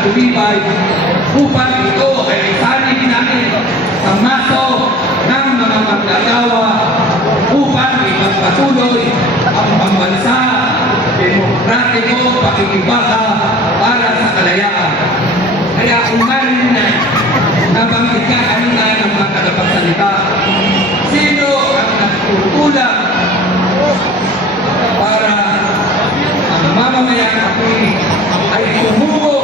tumibay upang ito ay isalin natin sa maso ng mga manggagawa upang ipagpatuloy ang pambansa, demokratiko, pakikibaka para sa kalayaan. Kaya kung marin na nabanggit ka kanina ng mga tagapagsalita, sino ang nagtutulak para ang mamamayan ay tumugo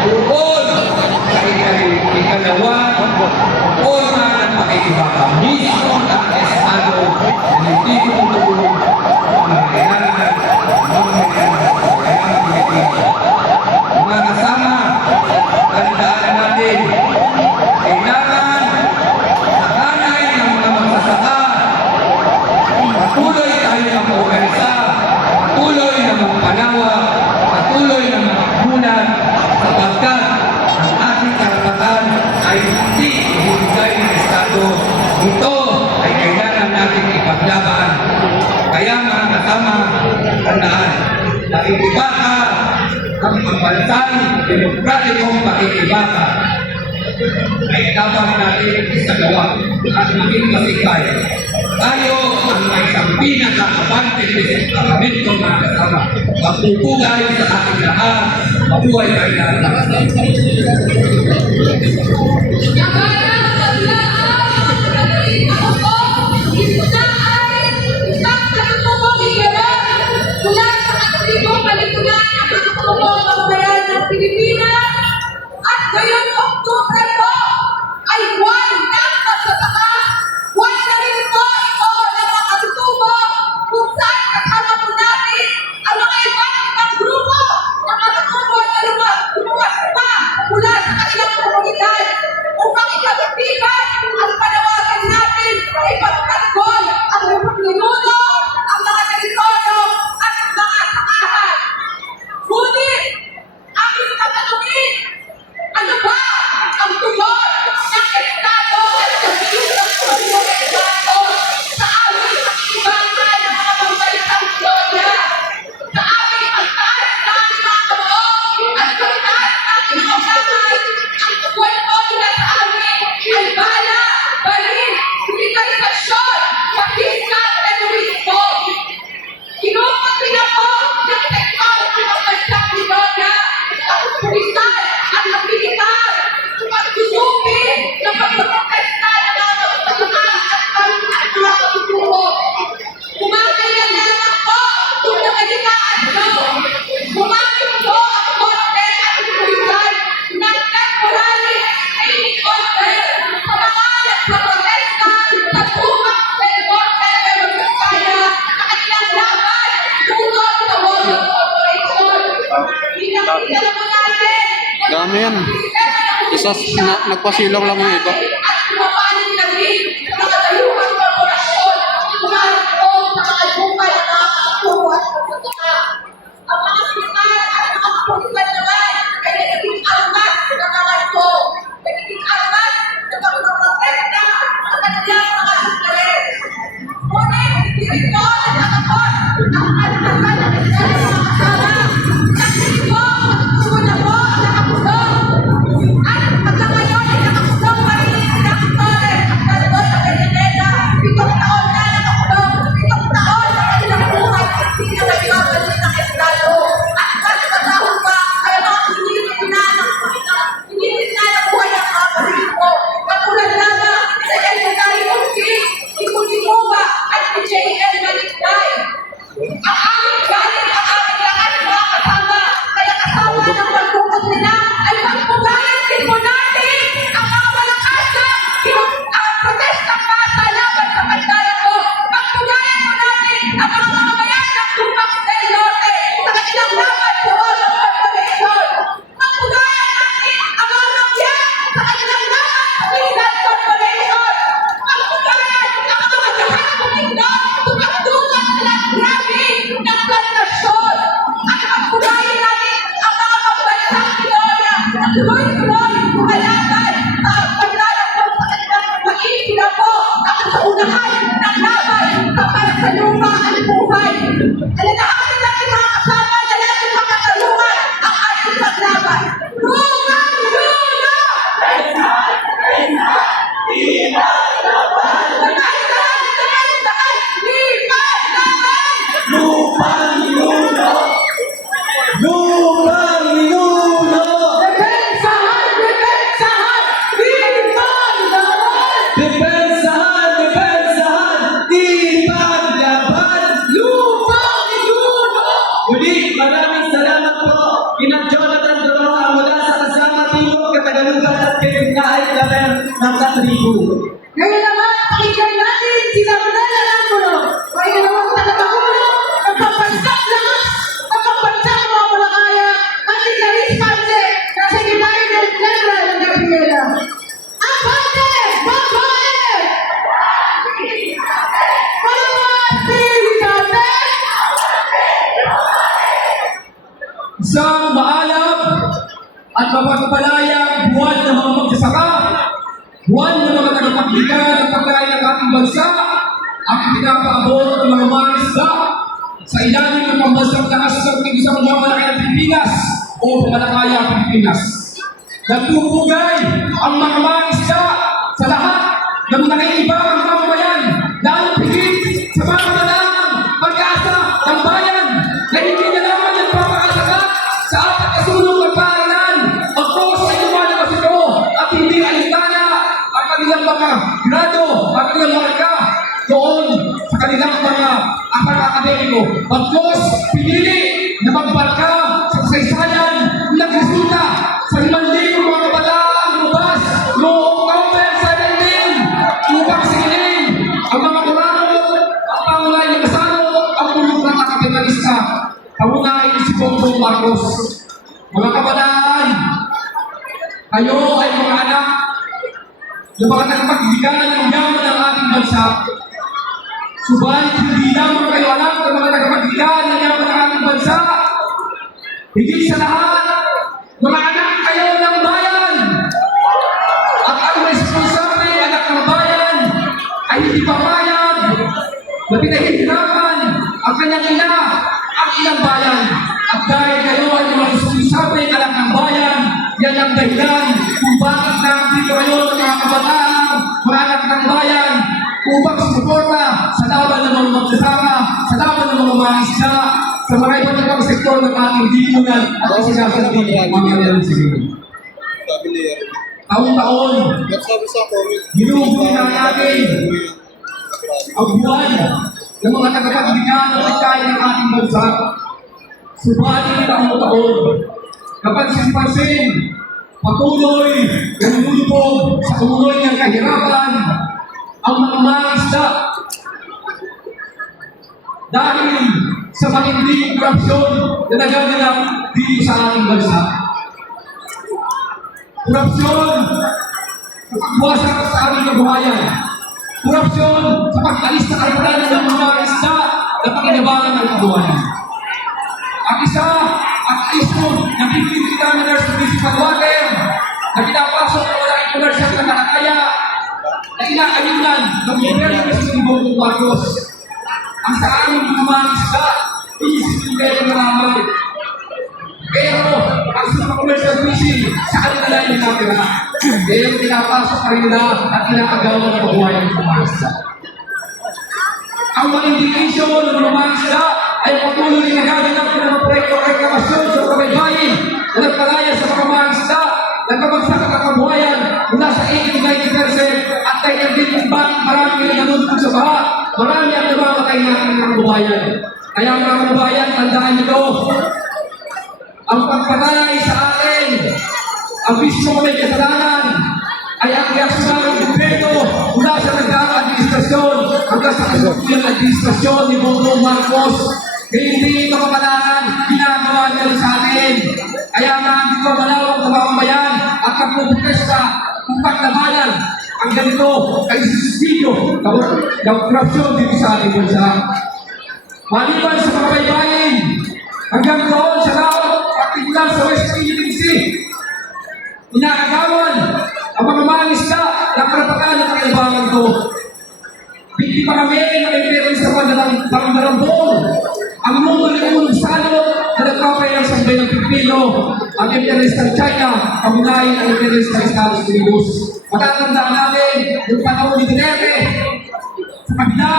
doon sa ikalawang forma ng pakikibaka. Mismo ang Estado na hindi tumutulong ang kailangan ng mamamayan sa kailangan Pilipino. Mga kasama, tandaan natin, kailangan sa kanay ng mga magsasaka, patuloy tayo ng organisa, patuloy na magpanawa, patuloy na magmunan, sapagkat ang ating karapatan ay hindi ibibigay ng Estado. Ito ay kailangan natin ipaglaban. Kaya mga kasama, tandaan, pakikibaka ang pambansang demokratikong pakikibaka ay dapat natin isagawa at maging masikay. Tayo ang may isang pinaka-abante sa parlamento mga kasama. Magpupugay sa ating lahat. Mabuhay tayo lahat. Pilipinas at ngayon Oktubre po ay buwan ng pagsasaka. Buwan na rin po ito ng mga tutubo kung saan kasama po natin ang mga iba't ibang grupo na matutubo na lumuwas pa mula sa kanilang komunidad upang ipagtibay ang panawagan natin na ipagtanggol ang ninuno, ang mga teritoryo at mga sakahan. Ngunit aming tatanungin, ano ba ang tugon ng Estado at ng Estado sa aming pakikibangan ng mga pambansang Gloria, sa aming pagtaas namin mga kabaong at pagtaas namin mga usahay? Ang tugon po nila sa amin ay bala, balin, militarisasyon, pakisat, terorismo. Kinukumpli na po ng teknology ng pambansang Gloria ang pulisan at ang militar pagsusupi ng pagpaprotesta ng mga magsasaka at mga katutubo. Kumakailan lamang po kung nakalitaan nyo. Bumalik po ang korte at ang pulisan ng temporary restraining order sa mga nagpaprotesta sa tumang Belmonte Revolucionaria na kanilang laban tungkol sa Warlord Corporation. Pinakita mo natin Dami yan. Isa nagpasilong lang yung iba. at kumapanin na rin sa mga dayuhang korporasyon kumarap po sa mga bukal at mga kakatubo at magsasaka. Ang mga militar at mga kapulisan naman ay nagiging armas sa mga ito. Nagiging armas sa pagpaprotesta sa kanilang mga interes. Ngunit hindi ito natatakot ang kalakasan ng Estado ng mga kasama. Kasi ito, una po ang nakapulong. At hanggang ngayon ay nakapulong pa rin sila Torres at Salvador Avellaneda. 7 taon na nakapulong. 7 taon na kanilang buhay at hindi na may babalik ng Estado. At kasi matahol pa ay mga hinihingi na buhay ng mga politiko. Katulad lamang sa Secretary of State, si Kulimowa at si J.L. Maliktay. Ang aming galing ang aming lakas mga kasama. Kaya kasama ng pagpupot nila ay pagpugayan din po natin ang mga malakas na protestang masa laban sa bandaran ko. Pagpugayan po natin ang mga mamamayan ng Tupac del Norte sa kanilang laban sa Warlord Corporation. Pagpugayan natin ang mga mangyan sa kanilang laban sa Militan Corporation. Pagpugayan ang mga magsasaka Bukidnon tupagdugan sila ng grabe ng plantasyon. At pagpugayan natin ang mga pambansang Gloria na tuloy-tuloy bumalatan sa paglalakot sa kanilang pag-iisila po ang kasaunahan ng laban sa para sa lupa at buhay. Alalahanin natin mga kasama na natin makatalungan ang ating paglaban. ng katribo. Ngayon naman, pakinggan natin si Gabriela Angulo, may dalawang tagapagulo ng pambansang lakas ng pambansang mga Malakaya at si Clarice Pance na Secretary General ng Gabriela. Abante! Babae! Pamatiligate! Isang maalam at mapagpalayang buwan ng mga magsasaka, buwan ng mga tagapagbigan at pagkain ng ating bansa, ang pinapaabot ng mga mangisda sa ilalim ng pambansang lakas ng isang mamalaki ng Pilipinas o Malakaya, Pilipinas. Nagtutugay ang mga mangisda sa lahat ng nakiibang ang mamamayan, lalo higit sa mga kadalang pag-asa ng bayan na hindi na naman nagpapakasakat sa apat kasulong ng paaralan. Ako sa lumalabas ito at hindi alintana ang kanilang mga grado, ang kanilang marka doon sa kanilang mga akademiko. Pagkos, pinili na magbarka sa kasaysayan nagresulta sa 5,000 mga kabataan lumabas noong October 17 upang sigilin ang mga Morano, ang Pangunahin ng Kasano, ang tulong ng kapitalista. Pangunahin si Bongbong Marcos. Mga kabataan, kayo ay mga anak ng mga nagpagdigan ng yaman ng ating bansa. Subalit hindi lamang kayo anak ng mga nagpagdigan ng yaman ng ating bansa. Higit sa lahat, mga anak kayo ng bayan. At ang responsable anak ng bayan ay hindi papayag na pinahihirapan ang kanyang ina, ang ilang bayan. At dahil kayo ay mga responsable anak ng bayan, yan ang dahilan kung bakit nandito kayo ng mga kabataan, mga anak ng bayan, upang sumuporta sa laban ng mga magsasaka, sa laban ng mga mangisda, sa mga iba't ibang sektor ng ating lipunan at isinasabi ng mga meron siguro. Taon-taon, hinuhuli natin ang buwan ng mga tagapagdigan at pagkain ng ating bansa. Subalit taon-taon, kapansin-pansin, patuloy na lumulubog sa umuloy ng kahirapan ang mga mangisda dahil sa matinding korupsyon na nagaganap dito sa ating bansa. Korupsyon sa pagbuwasak sa aming kabuhayan. Korupsyon sa pag-alis sa karapatan ng mga isda na pakinabangan ng kabuhayan. Ang isa, ang ismo ng Philippine Terminals of Municipal Water na pinapasok ng malaking komersyal na Malakaya na inaayunan ng gobyerno ng Presidente Bongbong Marcos. Ang sa aming mga isda, iisipin kayo na naman. Pero, ang sa commercial fishing, sa kanila lang yung nakira. Pero pinapasok pa rin nila at inaagawan ng kabuhayan ng mga isda. Ang mga indikasyon ng mga isda ay patuloy na nagaganap ng mga proyekto ng reklamasyon sa kabaybayin na nagpalaya sa mga isda, nagkabagsak ang kabuhayan mula sa 80-90% at kaya din kung bakit marami na nanunod sa baha, marami ang namamatay natin ng kabuhayan. Kaya mga kabuhayan, tandaan nito, ang pagpatay sa atin, ang mismo may kasalanan, ay ang reaksyon ng gobyerno mula sa nagdaang administrasyon hanggang sa kasulukuyang administrasyon ni Bongbong Marcos. Kaya hindi ito kapalaran, ginagawa niya rin sa atin. Kaya nandito malawak na mamamayan at nagpuprotesta kung paglabanan ang ganito ay susidio ng korupsyon dito sa ating bansa. Maliban sa mga baybayin, hanggang doon sa laot partikular sa West Philippine Sea, inaagawan ang mga mangisda na karapatan ng kailangan ko. Biktima kami ng imperialist sa Pandarambong, ang mundo ng unong salot na nagpapay ng sablay ng Pilipino, ang imperialist ng China, kamunahin ang imperialist ng Estados Unidos. Matatandaan natin yung panahon ni Duterte sa kabila.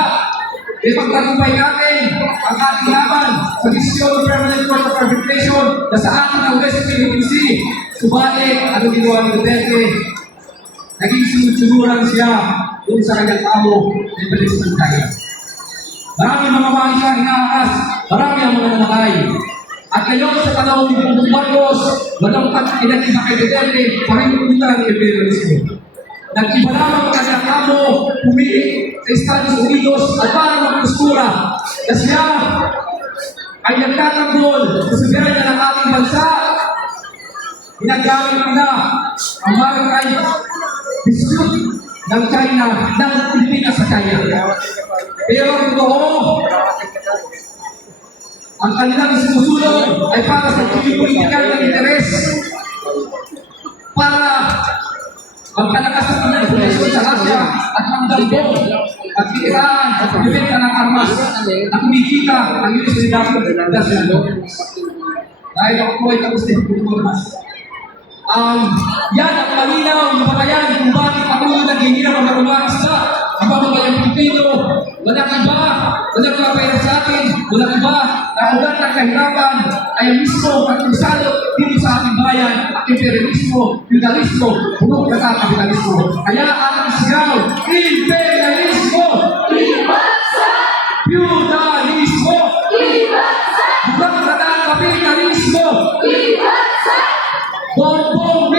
May pagtagumpay natin ang ating laban sa desisyon ng Permanent Court of Arbitration na sa atin ang West Philippine Sea. Subalit, ano ginawa ni Duterte? Naging sunod-sunuran siya doon sa kanyang tao ng Palestine tayo. Marami mga mangisda hinahas, marami ang mga namatay. At ngayon sa panahon ni Bongbong Marcos, walang pag-inatisa kay Duterte, parin pumunta ng imperialismo. Nag-iba lamang ang kanyang amo, pumili sa Estados Unidos at para magkustura na siya ay nagtatanggol sa soberanya ng ating bansa. Ginagamit nila ang maritime dispute ng China, ng Pilipinas sa China. Pero totoo, ang kanilang sinusunod ay para sa geopolitical na interes, para magkalakas ang kanilang posisyon sa Russia at magdambong at kitaan at pagbibenta ng armas na kumikita ang Universidad de Philippines. Dahil ako po ay tapos din yan ang malinaw yung pakayan kung bakit ako naghihirap ang marumarisda ang pamamayang Pilipino. Walang iba, walang kapayang sa atin, walang iba na ugat ng kahirapan ay ang mismo pagkusalo dito sa ating bayan, imperialismo, feudalismo, bulok na kapitalismo. Kaya ang sigaw, imperialismo! Feudalismo! Bulok na kapitalismo! Bongbong